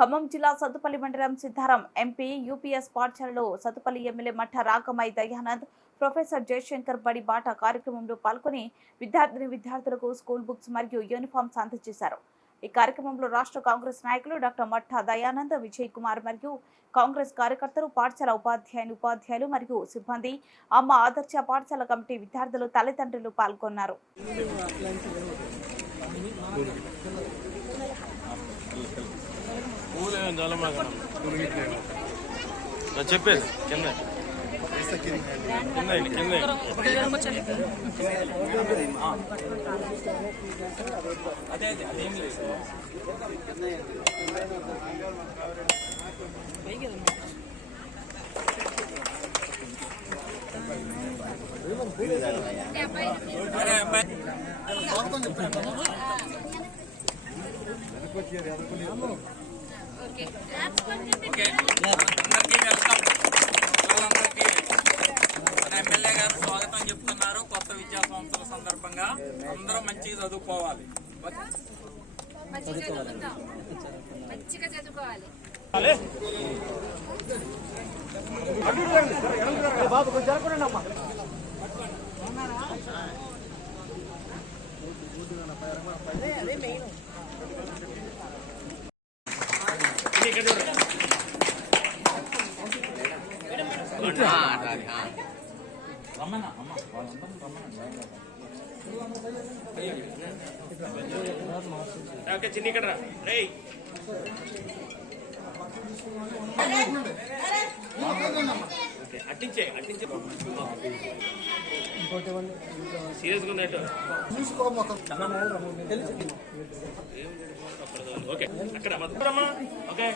ఖమ్మం జిల్లా సత్తుపల్లి మండలం Siddharam MP UPS పాఠశాలలో సత్తుపల్లి ఎమ్మెల్యే మఠ రాకమై దయానంద్ ప్రొఫెసర్ జయశంకర్ బడి బాట కార్యక్రమంలో పాల్గొని విద్యార్థిని విద్యార్థులకు స్కూల్ బుక్స్ మరియు యూనిఫామ్స్ అందజేశారు. ఈ కార్యక్రమంలో రాష్ట్ర కాంగ్రెస్ నాయకులు డాక్టర్ మఠ దయానంద్ విజయ్ కుమార్ మరియు కాంగ్రెస్ కార్యకర్తలు పాఠశాల ఉపాధ్యాయుని ఉపాధ్యాయులు మరియు సిబ్బంది అమ్మ ఆదర్శ పాఠశాల కమిటీ విద్యార్థులు తల్లిదండ్రులు పాల్గొన్నారు. పూలేం జలమాగడం చెప్పేది కింద కింద ఇటు, కింద ఇటు. ఓకే అందరికీ వెల్కమ్ పిల్లలందరికీ మన ఎమ్మెల్యే గారు స్వాగతం చెప్తున్నారు. కొత్త విద్యా సంవత్సరం సందర్భంగా అందరూ మంచిగా చదువుకోవాలి. మంచిగా చదువుకోవాలి. ఓకే చిన్ని ఇక్కడ రా. అట్టించే అట్టించే సీరియస్గా ఉన్నట్టు ఓకే అక్కడ మొత్తం ఓకే.